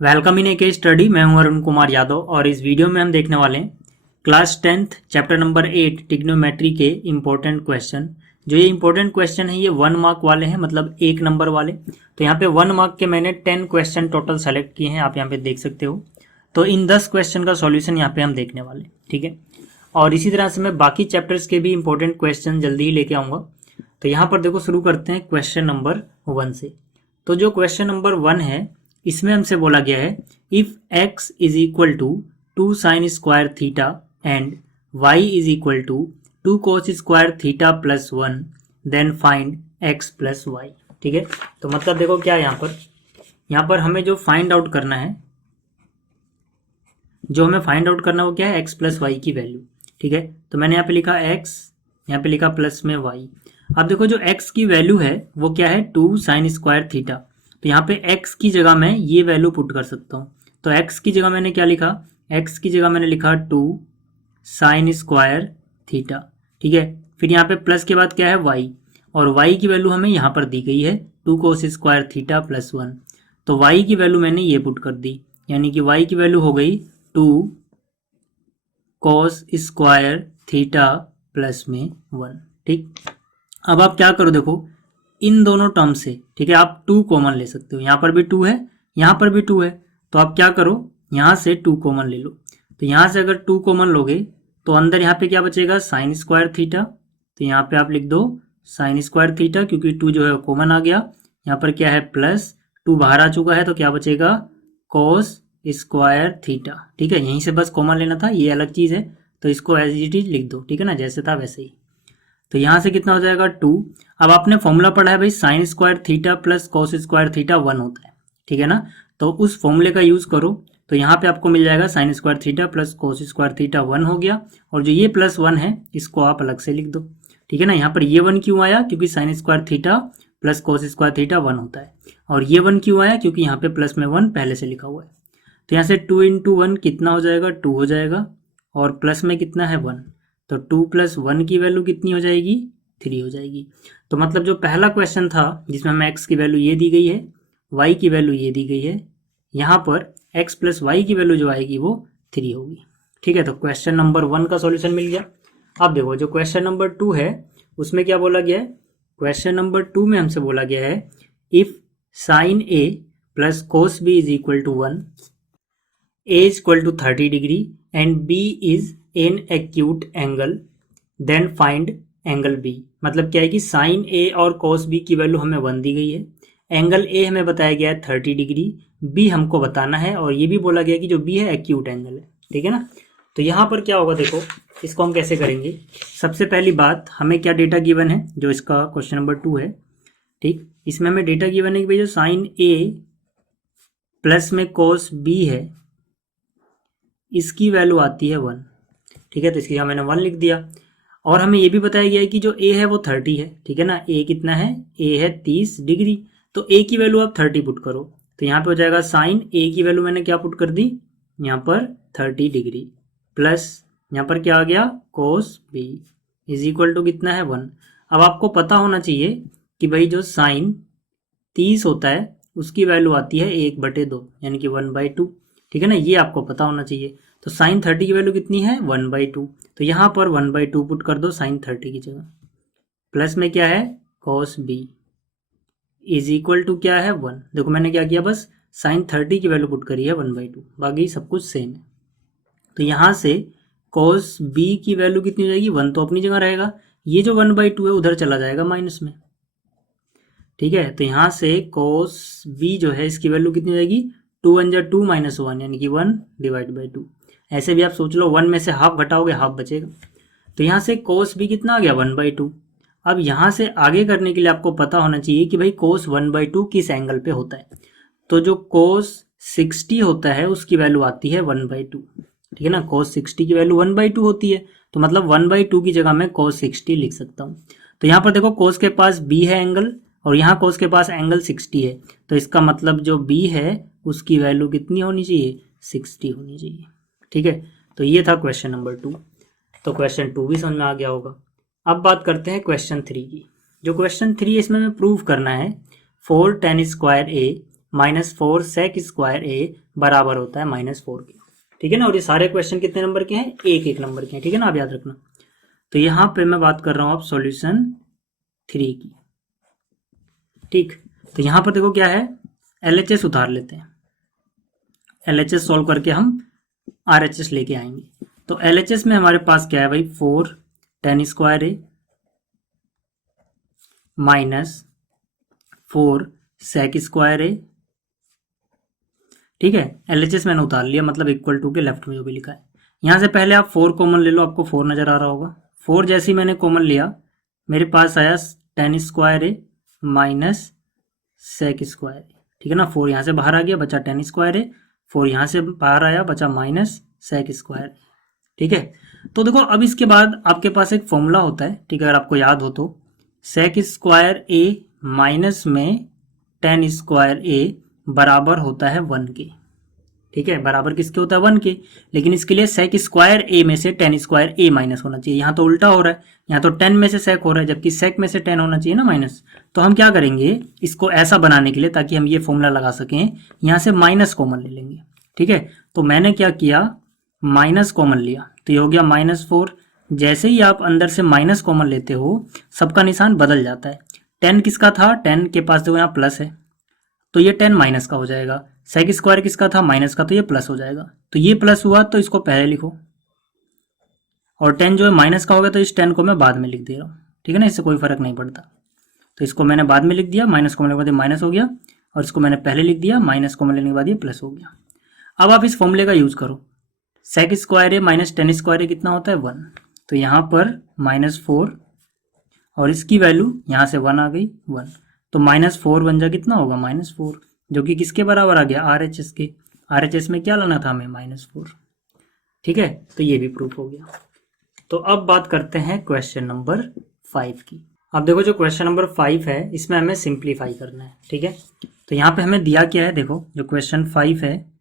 Welcome in ए के study. मैं हूं अरुण कुमार यादव और इस वीडियो में हम देखने वाले हैं class 10th chapter number 8 trigonometry के इम्पोर्टेंट क्वेश्चन। जो ये इम्पोर्टेंट क्वेश्चन है ये 1 मार्क वाले हैं, मतलब 1 नंबर वाले। तो यहाँ पे 1 मार्क के मैंने 10 क्वेश्चन टोटल सेलेक्ट किए हैं, आप यहाँ पे देख सकते हो। तो इन 10 क्वेश्चन का सॉल्यूशन यहाँ पे हम देखने वाले, ठीक है। और इसी तरह से मैं बाकी चैप्टर्स के भी इंपॉर्टेंट क्वेश्चन जल्दी ही लेके आऊँगा। तो यहाँ पर देखो, शुरू करते हैं क्वेश्चन नंबर 1 से। तो जो क्वेश्चन नंबर 1 है इसमें हमसे बोला गया है if x is equal to 2 sine square theta and y is equal to 2 cos square theta plus 1 then find x plus y. ठीक है, तो मतलब देखो क्या है यहाँ पर हमें जो फाइंड आउट करना है, वो क्या है, x प्लस वाई की वैल्यू। ठीक है, तो मैंने यहाँ पे लिखा x, यहाँ पे लिखा प्लस में y। अब देखो जो x की वैल्यू है वो क्या है, 2 साइन स्क्वायर थीटा। तो यहाँ पे x की जगह मैं ये वैल्यू पुट कर सकता हूँ। तो x की जगह मैंने क्या लिखा, x की जगह मैंने लिखा 2 साइन स्क्वायर थीटा। ठीक है, फिर यहाँ पे प्लस के बाद क्या है y, और y की वैल्यू हमें यहाँ पर दी गई है 2 कोस स्क्वायर थीटा प्लस 1। तो y की वैल्यू मैंने ये पुट कर दी, यानी कि y की वैल्यू हो गई 2 कोस स्क्वायर थीटा प्लस में 1। ठीक, अब आप क्या करो, देखो इन दोनों टर्म से, ठीक है, आप 2 कॉमन ले सकते हो। यहाँ पर भी 2 है, यहाँ पर भी 2 है, तो आप क्या करो, यहाँ से 2 कॉमन ले लो। तो यहाँ से अगर 2 कॉमन लोगे तो अंदर यहाँ पे क्या बचेगा, साइन स्क्वायर थीटा। तो यहाँ पे आप लिख दो साइन स्क्वायर थीटा, क्योंकि 2 जो है कॉमन आ गया। यहाँ पर क्या है, प्लस 2 बाहर आ चुका है, तो क्या बचेगा, कोस स्क्वायर थीटा। ठीक है, यहीं से बस कॉमन लेना था, ये अलग चीज़ है, तो इसको एज इट इज लिख दो। ठीक है ना, जैसे था वैसे ही। तो यहाँ से कितना हो जाएगा 2। अब आपने फॉर्मूला पढ़ा है भाई, sign square theta plus cos square theta 1 होता है। ठीक है ना, तो उस फॉर्मूले का यूज़ करो। तो यहाँ पे आपको मिल जाएगा sign square theta plus cos square theta 1 हो गया, और जो ये प्लस 1 है इसको आप अलग से लिख दो। ठीक है ना, यहाँ पर ये 1 क्यों आया, क्योंकि sign square theta plus cos square theta 1 होता है। और ये 1 क्यों आया, क्योंकि यहाँ पे प्लस में 1 पहले से लिखा हुआ है। तो यहाँ से 2 इंटू 1 कितना हो जाएगा, 2 हो जाएगा, और प्लस में कितना है 1, तो 2 प्लस 1 की वैल्यू कितनी हो जाएगी, 3 हो जाएगी। तो मतलब जो पहला क्वेश्चन था जिसमें हमें x की वैल्यू ये दी गई है, y की वैल्यू ये दी गई है, यहाँ पर x प्लस वाई की वैल्यू जो आएगी वो 3 होगी। ठीक है, तो क्वेश्चन नंबर 1 का सॉल्यूशन मिल गया। अब देखो जो क्वेश्चन नंबर 2 है उसमें क्या बोला गया है, क्वेश्चन नंबर 2 में हमसे बोला गया है if sine a plus cos b is equal to 1, a is equal to 30 degree and b is an acute angle, then find angle B. मतलब क्या है कि साइन ए और कॉस बी की वैल्यू हमें 1 दी गई है, एंगल ए हमें बताया गया है 30 डिग्री, बी हमको बताना है, और ये भी बोला गया कि जो बी है एक्यूट एंगल है। ठीक है ना, तो यहाँ पर क्या होगा, देखो इसको हम कैसे करेंगे। सबसे पहली बात, हमें क्या डेटा गिवन है, जो इसका क्वेश्चन नंबर 2 है, ठीक, इसमें हमें डेटा गिवन है कि भाई जो साइन ए प्लस में कॉस बी है इसकी वैल्यू आती है 1। ठीक है, तो इसकी मैंने 1 लिख दिया। और हमें ये भी बताया गया है कि जो a है वो 30 है। ठीक है ना, a कितना है, a है 30 डिग्री, तो a की वैल्यू आप 30 पुट करो। तो यहाँ पे हो जाएगा साइन a की वैल्यू मैंने क्या पुट कर दी, यहाँ पर 30 डिग्री, प्लस यहाँ पर क्या आ गया, कोस b इज इक्वल टू कितना है 1। अब आपको पता होना चाहिए कि भाई जो साइन 30 होता है उसकी वैल्यू आती है 1/2, यानी कि 1/2। ठीक है ना, ये आपको पता होना चाहिए। तो साइन 30 की वैल्यू कितनी है, 1/2। तो यहाँ पर 1/2 पुट कर दो साइन 30 की जगह, प्लस में क्या है, cos B is equal to क्या है 1। देखो मैंने क्या किया, बस साइन 30 की वैल्यू पुट करी है 1/2, बाकी सब कुछ सेम है। तो यहाँ से कॉस बी की वैल्यू कितनी हो जाएगी, 1 तो अपनी जगह रहेगा, ये जो 1/2 है उधर चला जाएगा माइनस में। ठीक है, तो यहाँ से कॉस बी जो है इसकी वैल्यू कितनी हो जाएगी, 2 1 2 माइनस 1, यानी कि 1/2। ऐसे भी आप सोच लो, 1 में से हाफ घटाओगे हाफ बचेगा। तो यहाँ से कोस भी कितना आ गया, 1/2। अब यहाँ से आगे करने के लिए आपको पता होना चाहिए कि भाई कोस 1/2 किस एंगल पे होता है। तो जो कोस 60 होता है उसकी वैल्यू आती है 1/2। ठीक है ना, कोस 60 की वैल्यू 1/2 होती है, तो मतलब 1/2 की जगह मैं कोस 60 लिख सकता हूँ। तो यहाँ पर देखो कोस के पास बी है एंगल, और यहाँ कोस के पास एंगल 60 है, तो इसका मतलब जो बी है उसकी वैल्यू कितनी होनी चाहिए, 60 होनी चाहिए। ठीक है, तो ये था क्वेश्चन नंबर 2। तो क्वेश्चन 2 भी समझ में आ गया होगा। अब बात करते हैं क्वेश्चन 3 की। जो क्वेश्चन 3 है इसमें हमें प्रूव करना है 4 tan स्क्वायर ए -4 सेक स्क्वायर ए बराबर होता है -4 के। ठीक है ना। और ये सारे क्वेश्चन कितने नंबर के हैं? एक एक नंबर के हैं। ठीक है ना, आप याद रखना। तो यहाँ पे मैं बात कर रहा हूँ आप सॉल्यूशन 3 की। ठीक, तो यहाँ पर देखो क्या है, LHS उतार लेते हैं। LHS सॉल्व करके हम RHS लेके आएंगे। तो LHS में हमारे पास क्या है भाई, 4 tan स्क्वायर ए -4 sec स्क्वायर ए। ठीक है, LHS मैंने उतार लिया, मतलब इक्वल टू के लेफ्ट में जो भी लिखा है। यहाँ से पहले आप 4 कॉमन ले लो, आपको 4 नजर आ रहा होगा। 4 जैसे ही मैंने कॉमन लिया, मेरे पास आया tan स्क्वायर ए माइनस सेक स्क्वायर ए। ठीक है ना, 4 यहाँ से बाहर आ गया, बचा tan स्क्वायर ए। 4 यहाँ से बाहर आया, बचा माइनस सेक स्क्वायर। ठीक है, तो देखो अब इसके बाद आपके पास एक फॉर्मूला होता है। ठीक है, अगर आपको याद हो तो, सेक स्क्वायर ए माइनस में tan स्क्वायर ए बराबर होता है 1 के। ठीक है, बराबर किसके होता है? 1 के। लेकिन इसके लिए सेक स्क्वायर ए में से tan स्क्वायर ए माइनस होना चाहिए। यहाँ तो उल्टा हो रहा है, यहाँ तो 10 में से सेक हो रहा है, जबकि सेक में से 10 होना चाहिए ना माइनस। तो हम क्या करेंगे, इसको ऐसा बनाने के लिए, ताकि हम ये फॉर्मूला लगा सकें, यहाँ से माइनस कॉमन ले लेंगे। ठीक है, तो मैंने क्या किया, माइनस कॉमन लिया, तो ये हो गया -4। जैसे ही आप अंदर से माइनस कॉमन लेते हो, सबका निशान बदल जाता है। 10 किसका था? 10 के पास देखो यहाँ प्लस है, तो ये 10 माइनस का हो जाएगा। सेक स्क्वायर किसका था? माइनस का, तो ये प्लस हो जाएगा। तो ये प्लस हुआ तो इसको पहले लिखो, और 10 जो है माइनस का हो गया, तो इस 10 को मैं बाद में लिख दे रहा हूँ। ठीक है ना, इससे कोई फर्क नहीं पड़ता। तो इसको मैंने बाद में लिख दिया, माइनस कॉमन लेने के बाद माइनस हो गया, और इसको मैंने पहले लिख दिया, माइनस कॉमन लेने के बाद ये प्लस हो गया। अब आप इस फॉर्मूले का यूज करो, सेक स्क्वायर ए माइनस tan स्क्वायर ए कितना होता है? 1। तो यहाँ पर -4 और इसकी वैल्यू यहाँ से 1 आ गई, 1। तो -4 बन जा कितना होगा? -4, जो कि किसके बराबर आ गया? RHS के। RHS में क्या लाना था हमें? -4। ठीक है, तो ये भी प्रूफ हो गया। तो अब बात करते हैं क्वेश्चन नंबर 5 की। अब देखो जो क्वेश्चन नंबर 5 है, इसमें हमें सिंप्लीफाई करना है। ठीक है, तो यहाँ पे हमें दिया क्या है, देखो जो क्वेश्चन 5 है,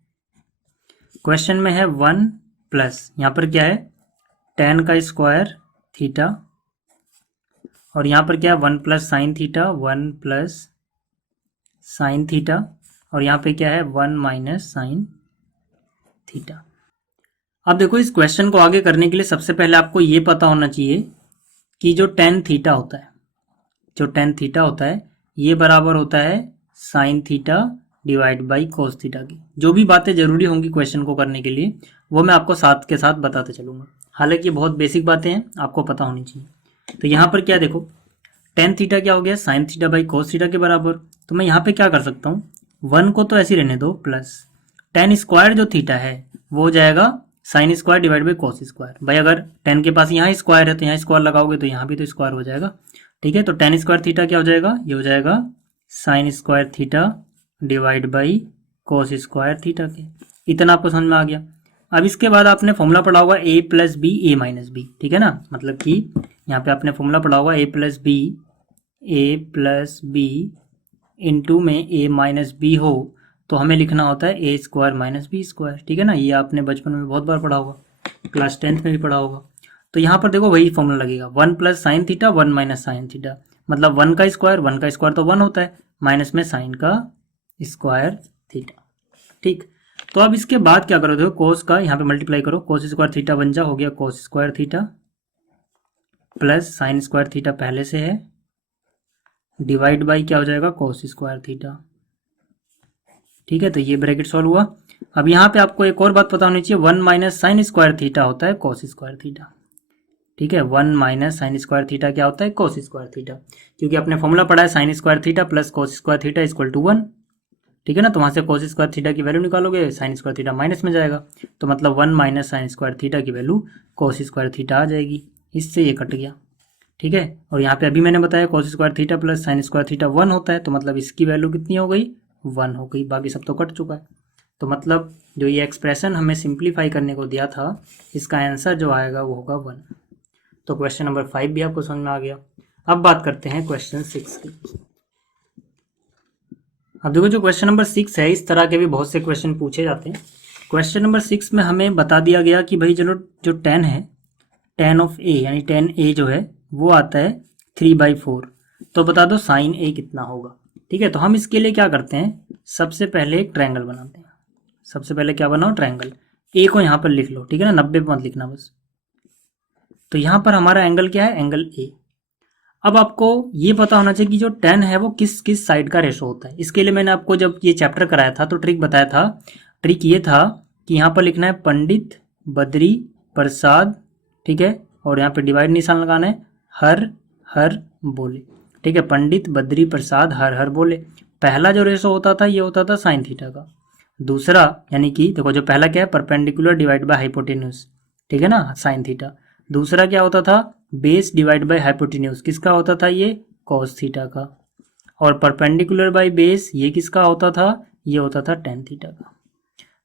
क्वेश्चन में है 1 प्लस, यहाँ पर क्या है, tan का स्क्वायर थीटा, और यहाँ पर क्या है, 1 plus sine theta, 1 plus sine theta, और यहाँ पे क्या है, 1 माइनस साइन थीटा। अब देखो इस क्वेश्चन को आगे करने के लिए सबसे पहले आपको ये पता होना चाहिए कि जो tan थीटा होता है, जो tan थीटा होता है, ये बराबर होता है sine theta divide by cos theta की। जो भी बातें जरूरी होंगी क्वेश्चन को करने के लिए, वो मैं आपको साथ के साथ बताते चलूंगा। हालांकि ये बहुत बेसिक बातें हैं, आपको पता होनी चाहिए। तो यहाँ पर क्या देखो, tan थीटा क्या हो गया, sine theta by cos theta के बराबर। तो मैं यहाँ पे क्या कर सकता हूँ, 1 को तो ऐसे ही रहने दो, प्लस tan स्क्वायर जो थीटा है वो हो जाएगा sine square divide by cos square. भाई अगर 10 के पास यहाँ स्क्वायर है, तो यहाँ स्क्वायर लगाओगे तो यहाँ भी तो स्क्वायर हो जाएगा। ठीक है, तो tan स्क्वायर थीटा क्या हो जाएगा, ये हो जाएगा sign square theta divide by cos square theta के। इतना आपको समझ में आ गया। अब इसके बाद आपने फॉर्मूला पढ़ा होगा a plus B A minus B. ठीक है ना, मतलब कि यहाँ पे आपने फॉर्मूला पढ़ा होगा a प्लस बी इंटू में a माइनस बी हो, तो हमें लिखना होता है a square minus B square. ठीक है ना, ये आपने बचपन में बहुत बार पढ़ा होगा, क्लास 10th में भी पढ़ा होगा। तो यहाँ पर देखो वही फॉर्मूला लगेगा, 1 plus sine theta 1 minus sine theta, मतलब 1 का स्क्वायर तो 1 होता है, माइनस में साइन का स्क्वायर थीटा। ठीक, तो अब इसके बाद क्या करो, देखो कोस का यहाँ पे मल्टीप्लाई करो, कोस स्क्वायर थीटा बन जा, हो गया कोस square theta, plus sign square theta पहले से है, डिवाइड बाई क्या हो जाएगा, कोस स्क्वायर थीटा। ठीक है, तो ये ब्रैकेट सॉल्व हुआ। अब यहाँ पे आपको एक और बात पता होनी चाहिए, 1 माइनस साइन स्क्वायर थीटा होता है कोस स्क्वायर थीटा। ठीक है, 1 माइनस साइन स्क्वायर थीटा क्या होता है, कोस स्क्वायर थीटा, क्योंकि आपने फॉर्मूला पढ़ा है sine square theta plus cos square theta equal to 1। ठीक है ना, तो वहाँ से कोस स्क्वायर थीटा की वैल्यू निकालोगे, साइन स्क्वायर थीटा माइनस में जाएगा, तो मतलब 1 माइनस साइन स्क्वायर थीटा की वैल्यू कोस स्क्वायर थीटा आ जाएगी। इससे ये कट गया। ठीक है, और यहाँ पे अभी मैंने बताया कोस square theta plus sign square theta 1 होता है, तो मतलब इसकी वैल्यू कितनी हो गई, 1 हो गई, बाकी सब तो कट चुका है। तो मतलब जो ये एक्सप्रेशन हमें सिंप्लीफाई करने को दिया था, इसका आंसर जो आएगा वो होगा 1। तो क्वेश्चन नंबर 5 भी आपको समझ में आ गया। अब बात करते हैं क्वेश्चन 6 की। अब देखो जो क्वेश्चन नंबर 6 है, इस तरह के भी बहुत से क्वेश्चन पूछे जाते हैं। क्वेश्चन नंबर 6 में हमें बता दिया गया कि भाई चलो जो tan है, tan ऑफ a यानी tan a जो है वो आता है 3/4, तो बता दो साइन a कितना होगा। ठीक है, तो हम इसके लिए क्या करते हैं, सबसे पहले एक ट्रायंगल बनाते हैं। सबसे पहले क्या बनाओ, ट्रायंगल। ए को यहाँ पर लिख लो, ठीक है ना, 90 पे मत लिखना बस। तो यहाँ पर हमारा एंगल क्या है, एंगल ए। अब आपको ये पता होना चाहिए कि जो tan है वो किस किस साइड का रेशो होता है। इसके लिए मैंने आपको जब ये चैप्टर कराया था तो ट्रिक बताया था। ट्रिक ये था कि यहाँ पर लिखना है पंडित बद्री प्रसाद, ठीक है, और यहाँ पे डिवाइड निशान लगाना है, हर हर बोले, ठीक है, पंडित बद्री प्रसाद हर हर बोले। पहला जो रेशो होता था ये होता था साइन थीटा का। दूसरा यानी कि देखो जो पहला क्या है, परपेंडिकुलर डिवाइड बाय हाइपोटेन्यूज, ठीक है ना, साइन थीटा। दूसरा क्या होता था, बेस डिवाइड बाय हाइपोटेन्यूज, किसका होता था ये, कॉस थीटा का। और परपेंडिकुलर बाय बेस ये किसका होता था, ये होता था टेन थीटा का,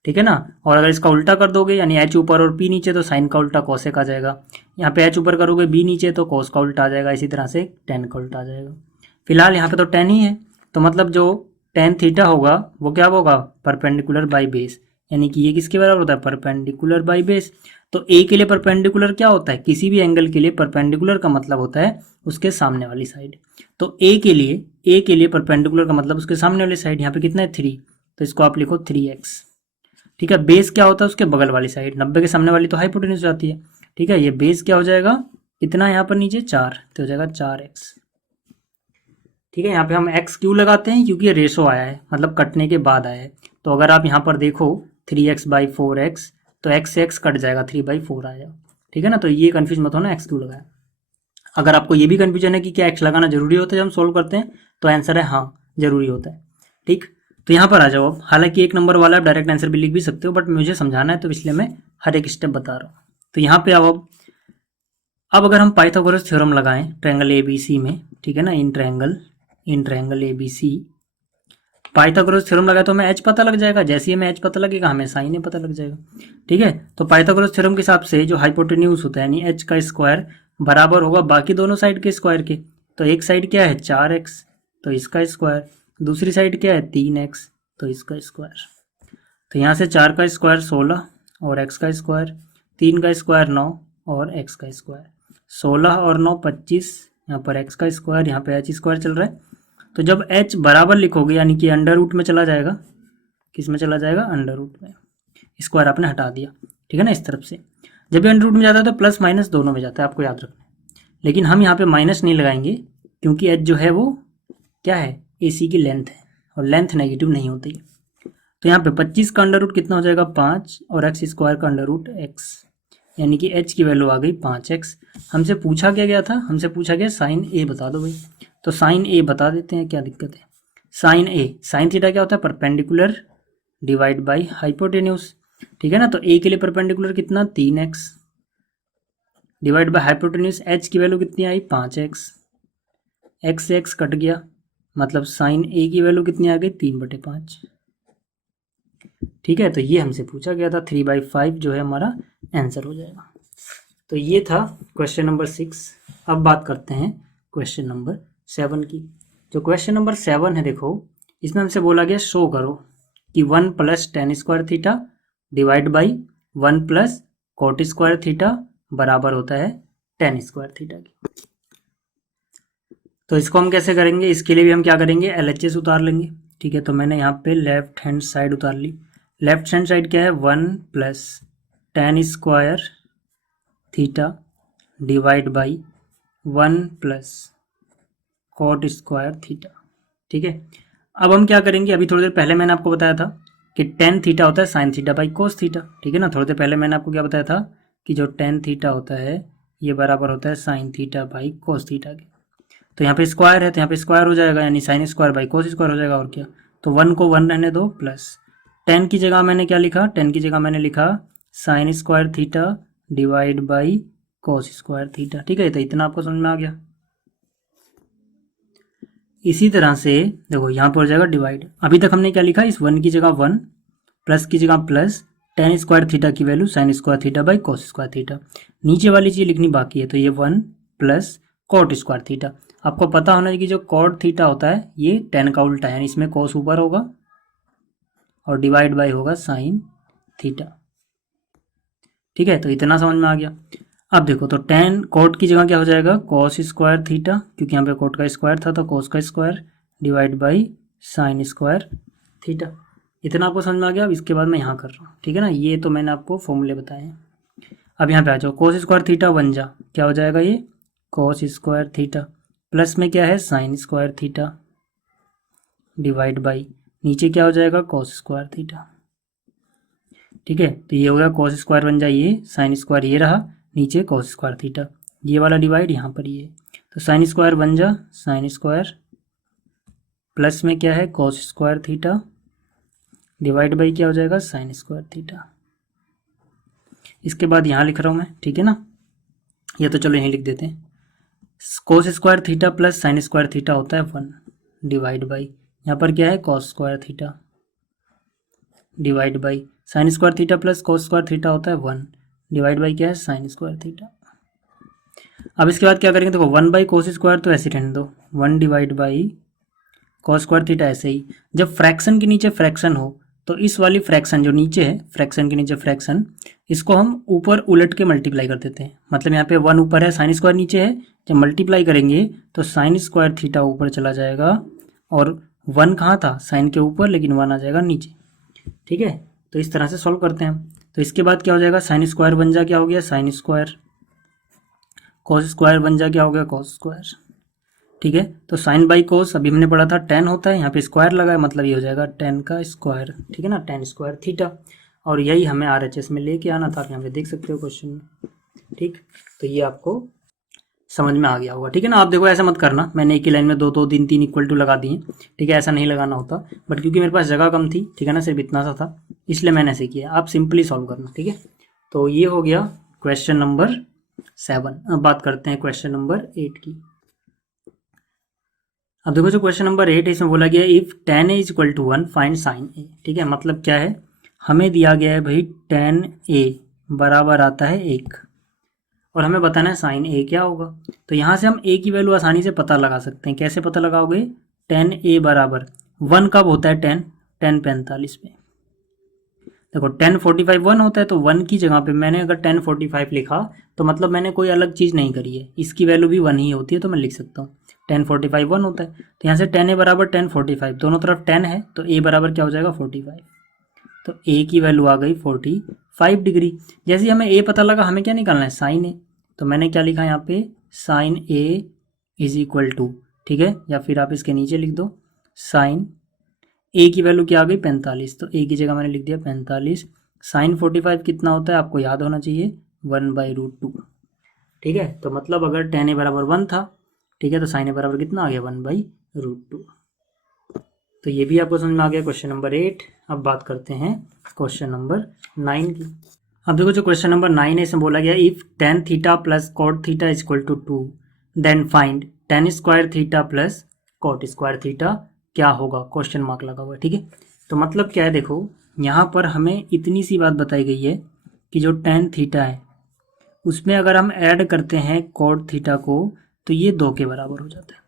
ठीक है ना। और अगर इसका उल्टा कर दोगे यानी एच ऊपर और पी नीचे तो साइन का उल्टा कॉसेक आ जाएगा। यहाँ पे एच ऊपर करोगे बी नीचे तो कॉस का उल्टा आ जाएगा, इसी तरह से टेन का उल्टा आ जाएगा। फिलहाल यहाँ पे तो टेन ही है, तो मतलब जो टेन थीटा होगा वो क्या होगा, परपेंडिकुलर बाई बेस, यानी कि ये किसके बराबर होता है, परपेंडिकुलर बाई बेस। तो ए के लिए परपेंडिकुलर क्या होता है, किसी भी एंगल के लिए परपेंडिकुलर का मतलब होता है उसके सामने वाली साइड। तो ए के लिए परपेंडिकुलर का मतलब उसके सामने वाली साइड। यहाँ पे कितना है 3, तो इसको आप लिखो 3x, ठीक है। बेस क्या होता है, उसके बगल वाली साइड, 90 के सामने वाली तो हाइपोटेन्यूज जाती है, ठीक है। ये बेस क्या हो जाएगा, कितना यहाँ पर नीचे 4, तो हो जाएगा 4x, ठीक है। यहाँ पे हम x क्यों लगाते हैं, क्योंकि ये रेशो आया है, मतलब कटने के बाद आया है। तो अगर आप यहाँ पर देखो 3x/4x, तो x से x कट जाएगा, 3/4 आएगा, ठीक है ना। तो ये कन्फ्यूज मत होना x क्यों लगाया। अगर आपको ये भी कन्फ्यूजन है कि क्या x लगाना जरूरी होता है जब हम सोल्व करते हैं, तो आंसर है हाँ, जरूरी होता है, ठीक। तो यहाँ पर आ जाओ अब। हालांकि 1 नंबर वाला आप डायरेक्ट आंसर भी लिख भी सकते हो, बट मुझे समझाना है तो इसलिए मैं हर एक स्टेप बता रहा हूँ। तो यहाँ पे अब अगर हम पाइथागोरस थ्योरम लगाएं ट्रायंगल ए बी सी में, ठीक है ना, in triangle A B C, Pythagoras theorem लगाए तो हमें एच पता लग जाएगा। जैसे ही हमें एच पता लगेगा हमें साइन ए पता लग जाएगा, ठीक है। तो पाइथागोरस थ्योरम के हिसाब से जो हाइपोटेन्यूज होता है यानी एच का स्क्वायर बराबर होगा बाकी दोनों साइड के स्क्वायर के। तो एक साइड क्या है 4x, तो इसका स्क्वायर, दूसरी साइड क्या है 3x, तो इसका स्क्वायर। तो यहाँ से 4 का स्क्वायर 16 और x का स्क्वायर, 3 का स्क्वायर 9 और x का स्क्वायर, 16 और 9 25, यहाँ पर x का स्क्वायर, यहाँ पे h स्क्वायर चल रहा है। तो जब h बराबर लिखोगे यानी कि अंडर रूट में चला जाएगा, किस में चला जाएगा, अंडर रूट में। स्क्वायर आपने हटा दिया, ठीक है ना, इस तरफ से। जब भी अंडर रूट में जाता है तो प्लस माइनस दोनों में जाता है, आपको याद रखना है। लेकिन हम यहाँ पे माइनस नहीं लगाएंगे क्योंकि h जो है वो क्या है, AC की लेंथ है और लेंथ नेगेटिव नहीं होती है। तो यहाँ पे 25 का अंडर रूट कितना हो जाएगा 5 और x स्क्वायर का अंडर रूट x, यानी कि h की वैल्यू आ गई 5x। हमसे पूछा क्या गया था, हमसे पूछा गया साइन ए बता दो भाई, तो साइन ए बता देते हैं, क्या दिक्कत है। साइन थीटा क्या होता है, परपेंडिकुलर डिवाइड बाई हाइपोटेन्यूज, ठीक है ना। तो ए के लिए परपेंडिकुलर कितना 3x divide by hypotenuse, h की वैल्यू कितनी आई 5x, x से x कट गया, मतलब साइन ए की वैल्यू कितनी आ गई 3/5, ठीक है। तो ये हमसे पूछा गया था, 3/5 जो है हमारा आंसर हो जाएगा। तो ये था क्वेश्चन नंबर 6। अब बात करते हैं क्वेश्चन नंबर 7 की। जो क्वेश्चन नंबर 7 है देखो, इसमें हमसे बोला गया शो करो कि 1 + tan square theta divide by 1 + cot square theta बराबर होता है tan स्क्वायर थीटा की। तो इसको हम कैसे करेंगे, इसके लिए भी हम क्या करेंगे, LHS उतार लेंगे, ठीक है। तो मैंने यहाँ पे लेफ्ट हैंड साइड उतार ली। लेफ्ट हैंड साइड क्या है 1 + tan square theta divide by 1 + cot square theta, ठीक है। अब हम क्या करेंगे, अभी थोड़ी देर पहले मैंने आपको बताया था कि tan थीटा होता है sine theta by cos theta, ठीक है ना। थोड़ी देर पहले मैंने आपको क्या बताया था कि जो tan थीटा होता है ये बराबर होता है sine theta by cos theta के। तो यहाँ पे स्क्वायर है तो यहाँ पे स्क्वायर हो जाएगा, यानी sine square by cos square हो जाएगा, और क्या। तो 1 को 1 रहने दो, प्लस tan की जगह मैंने क्या लिखा, tan की जगह मैंने लिखा sign square theta divide by cos square theta, ठीक है। तो इतना आपको समझ में आ गया। इसी तरह से देखो यहाँ पर हो जाएगा डिवाइड। अभी तक हमने क्या लिखा, इस 1 की जगह 1, प्लस की जगह प्लस, tan स्क्वायर थीटा की value sign square theta by cos square theta. नीचे वाली चीज़ लिखनी बाकी है, तो ये 1 + cot स्क्वायर थीटा। आपको पता होना चाहिए कि जो cot थीटा होता है ये tan का उल्टा है, यानी इसमें cos ऊपर होगा और डिवाइड बाई होगा साइन थीटा, ठीक है। तो इतना समझ में आ गया। अब देखो तो tan cot की जगह क्या हो जाएगा cos स्क्वायर थीटा, क्योंकि यहाँ पे cot का स्क्वायर था तो cos का square divide by sine square theta. इतना आपको समझ में आ गया। अब इसके बाद मैं यहाँ कर रहा हूँ, ठीक है ना। ये तो मैंने आपको फॉर्मूले बताए हैं। अब यहाँ पे आ जाओ, कोस स्क्वायर थीटा बन जा, क्या हो जाएगा ये कोस स्क्वायर थीटा प्लस में क्या है sine square theta divide by नीचे क्या हो जाएगा कोस स्क्वायर थीटा। ठीक है, तो ये हो गया कोस स्क्वायर बन जाइए, साइन स्क्वायर ये रहा, नीचे कोस स्क्वायर थीटा, ये वाला डिवाइड यहाँ पर ये, तो साइन स्क्वायर बन जा साइन स्क्वायर प्लस में क्या है कोस स्क्वायर थीटा डिवाइड बाई क्या हो जाएगा साइन स्क्वायर थीटा। इसके बाद यहाँ लिख रहा हूँ मैं, ठीक है ना। ये तो चलो यहीं लिख देते हैं, कोस square theta plus sign square theta होता है 1 डिवाइड बाई यहाँ पर क्या है cos square theta divide by sine square theta plus cos square theta होता है 1 डिवाइड बाई क्या है साइन स्क्वायर थीटा। अब इसके बाद क्या करेंगे, देखो 1 बाई कोस स्क्वायर तो ऐसे रहने दो, 1 divide by cos square theta ऐसे ही। जब फ्रैक्शन के नीचे फ्रैक्शन हो तो इस वाली फ्रैक्शन जो नीचे है, फ्रैक्शन के नीचे फ्रैक्शन, इसको हम ऊपर उलट के मल्टीप्लाई कर देते हैं। मतलब यहाँ पे 1 ऊपर है, साइन स्क्वायर नीचे है, जब मल्टीप्लाई करेंगे तो साइन स्क्वायर थीटा ऊपर चला जाएगा और 1 कहाँ था साइन के ऊपर, लेकिन 1 आ जाएगा नीचे। ठीक है, तो इस तरह से सॉल्व करते हैं। तो इसके बाद क्या हो जाएगा, साइन स्क्वायर बन जा क्या हो गया साइन स्क्वायर, कॉस स्क्वायर बन जा क्या हो गया कॉस स्क्वायर। ठीक है, तो साइन बाई कोस अभी हमने पढ़ा था टेन होता है, यहाँ पे स्क्वायर लगा है, मतलब ये हो जाएगा टेन का स्क्वायर। ठीक है ना, टेन स्क्वायर थीटा। और यही हमें RHS में लेके आना था, यहाँ पे देख सकते हो क्वेश्चन में। ठीक, तो ये आपको समझ में आ गया होगा। ठीक है ना, आप देखो ऐसा मत करना, मैंने एक ही लाइन में 2 2 3 3 इक्वल टू लगा दिए। ठीक है, ऐसा नहीं लगाना होता, बट क्योंकि मेरे पास जगह कम थी, ठीक है ना, सिर्फ इतना सा था, इसलिए मैंने ऐसे किया। आप सिंपली सॉल्व करना। ठीक है, तो ये हो गया क्वेश्चन नंबर 7। अब बात करते हैं क्वेश्चन नंबर 8 की। अब देखो जो क्वेश्चन नंबर 8 है, इसमें बोला गया if tan a is equal to 1 find sine a। ठीक है, मतलब क्या है, हमें दिया गया है भाई tan a बराबर आता है 1 और हमें बताना है साइन a क्या होगा। तो यहाँ से हम a की वैल्यू आसानी से पता लगा सकते हैं। कैसे पता लगाओगे, tan a बराबर 1 कब होता है, 10 45 में। देखो 10 45 1 होता है, तो 1 की जगह पे मैंने अगर 10 45 लिखा तो मतलब मैंने कोई अलग चीज़ नहीं करी है, इसकी वैल्यू भी 1 ही होती है, तो मैं लिख सकता हूँ 10 45 1 होता है। तो यहाँ से 10 a बराबर 10 45, दोनों तरफ 10 है, तो a बराबर क्या हो जाएगा 45। तो a की वैल्यू आ गई 45 डिग्री। जैसे ही हमें a पता लगा, हमें क्या निकालना है साइन a, तो मैंने क्या लिखा यहाँ पे sine a is equal to, ठीक है, या फिर आप इसके नीचे लिख दो साइन a की वैल्यू क्या आ गई 45, तो a की जगह मैंने लिख दिया 45। साइन 45 कितना होता है आपको याद होना चाहिए 1/√2। ठीक है, तो मतलब अगर tan a बराबर 1 था, ठीक है, तो साइन a बराबर कितना आ गया 1/√2। तो ये भी आपको समझ में आ गया क्वेश्चन नंबर 8। अब बात करते हैं क्वेश्चन नंबर 9 की। अब देखो जो क्वेश्चन नंबर 9 है, इसमें बोला गया if tan theta plus cot theta is equal to 2 then find tan square theta plus cot square theta क्या होगा, क्वेश्चन मार्क लगा हुआ है। ठीक है, तो मतलब क्या है, देखो यहाँ पर हमें इतनी सी बात बताई गई है कि जो tan थीटा है उसमें अगर हम ऐड करते हैं कॉट थीटा को तो ये 2 के बराबर हो जाता है।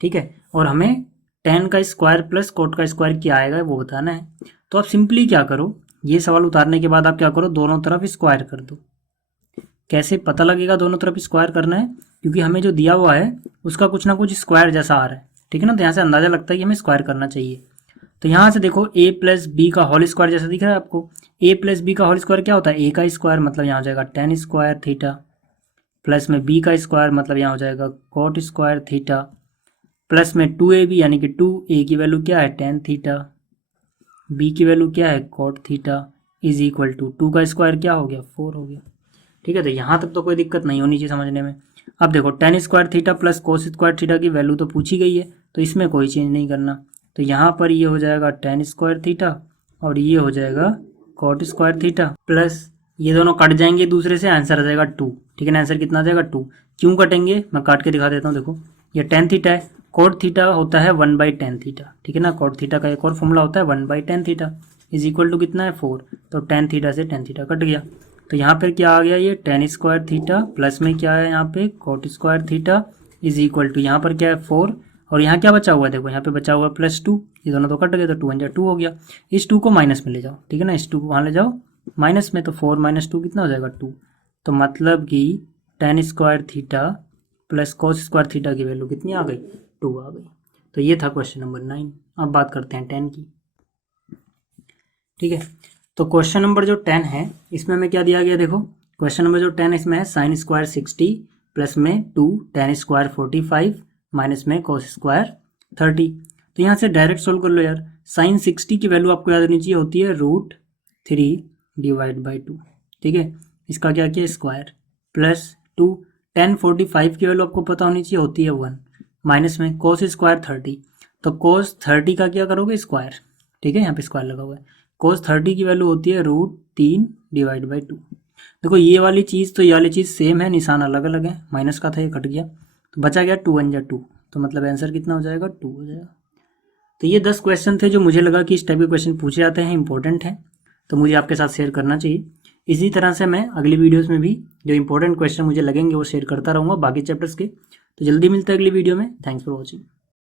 ठीक है, और हमें tan का स्क्वायर प्लस कॉट का स्क्वायर क्या आएगा वो बताना है। तो आप सिंपली क्या करो, ये सवाल उतारने के बाद आप क्या करो, दोनों तरफ स्क्वायर कर दो। कैसे पता लगेगा दोनों तरफ स्क्वायर करना है, क्योंकि हमें जो दिया हुआ है उसका कुछ ना कुछ स्क्वायर जैसा आ रहा है। ठीक है ना, तो यहाँ से अंदाजा लगता है कि हमें स्क्वायर करना चाहिए। तो यहाँ से देखो a प्लस बी का होल स्क्वायर जैसा दिख रहा है आपको, a प्लस बी का होल स्क्वायर क्या होता है a का स्क्वायर, मतलब यहाँ हो जाएगा tan स्क्वायर थीटा, प्लस में b का स्क्वायर मतलब यहाँ हो जाएगा कॉट स्क्वायर थीटा, प्लस में 2ab यानी कि 2a की वैल्यू क्या है tan थीटा, b की वैल्यू क्या है cot theta is equal to 2 का स्क्वायर क्या हो गया 4 हो गया। ठीक है, तो यहाँ तक तो कोई दिक्कत नहीं होनी चाहिए समझने में। अब देखो tan square theta plus cos square theta की वैल्यू तो पूछी गई है, तो इसमें कोई चेंज नहीं करना। तो यहाँ पर ये हो जाएगा tan स्क्वायर थीटा और ये हो जाएगा कॉट स्क्वायर थीटा, प्लस ये दोनों कट जाएंगे दूसरे से, आंसर आ जाएगा 2। ठीक है ना, आंसर कितना आ जाएगा 2। क्यों कटेंगे मैं काट के दिखा देता हूँ। देखो ये tan थीटा है, कॉट थीटा होता है 1/tan थीटा। ठीक है ना, कॉट थीटा का एक और फॉर्मूला होता है 1/tan theta is equal to कितना है 4। तो tan थीटा से tan थीटा कट गया, तो यहाँ पर क्या आ गया ये tan स्क्वायर थीटा प्लस में क्या है यहाँ पे cot square theta is equal to यहाँ पर क्या है 4 और यहाँ क्या बचा हुआ है, देखो यहाँ पे बचा हुआ है +2, ये दोनों तो कट गए, तो 2 1 2 हो गया। इस 2 को माइनस में ले जाओ। ठीक है ना, इस 2 को वहाँ ले जाओ माइनस में, तो 4 - 2 कितना हो जाएगा 2। तो मतलब कि tan square theta plus cos square theta की वैल्यू कितनी आ गई 2 आ गई। तो ये था क्वेश्चन नंबर 9। अब बात करते हैं 10 की। ठीक है। तो क्वेश्चन नंबर जो 10 है इसमें हमें क्या दिया गया, देखो क्वेश्चन नंबर जो 10 इसमें है साइन स्क्वायर 60 प्लस में 2 टेन स्क्वायर 45 माइनस में कोस स्क्वायर 30। तो यहाँ से डायरेक्ट सोल्व कर लो यार। साइन 60 की वैल्यू आपको याद रहनी चाहिए होती है √3 डिवाइड बाई 2, ठीक है। इसका क्या किया स्क्वायर, प्लस 2 टेन 45 की वैल्यू आपको पता होनी चाहिए होती है 1, माइनस में कोस स्क्वायर 30। तो कोस 30 का क्या करोगे स्क्वायर, ठीक है, यहाँ पे स्क्वायर लगा हुआ है। कोस 30 की वैल्यू होती है √3 डिवाइड बाई 2। देखो ये वाली चीज़ तो ये वाली चीज़ सेम है, निशान अलग अलग है, माइनस का था ये कट गया, तो बचा गया 2 1 2, तो मतलब आंसर कितना हो जाएगा 2 हो जाएगा। तो ये 10 क्वेश्चन थे जो मुझे लगा कि इस टाइप के क्वेश्चन पूछे जाते हैं, इंपॉर्टेंट है, तो मुझे आपके साथ शेयर करना चाहिए। इसी तरह से मैं अगली वीडियोस में भी जो इंपॉर्टेंट क्वेश्चन मुझे लगेंगे वो शेयर करता रहूँगा बाकी चैप्टर्स के। तो जल्दी मिलते हैं अगली वीडियो में। Thanks for watching.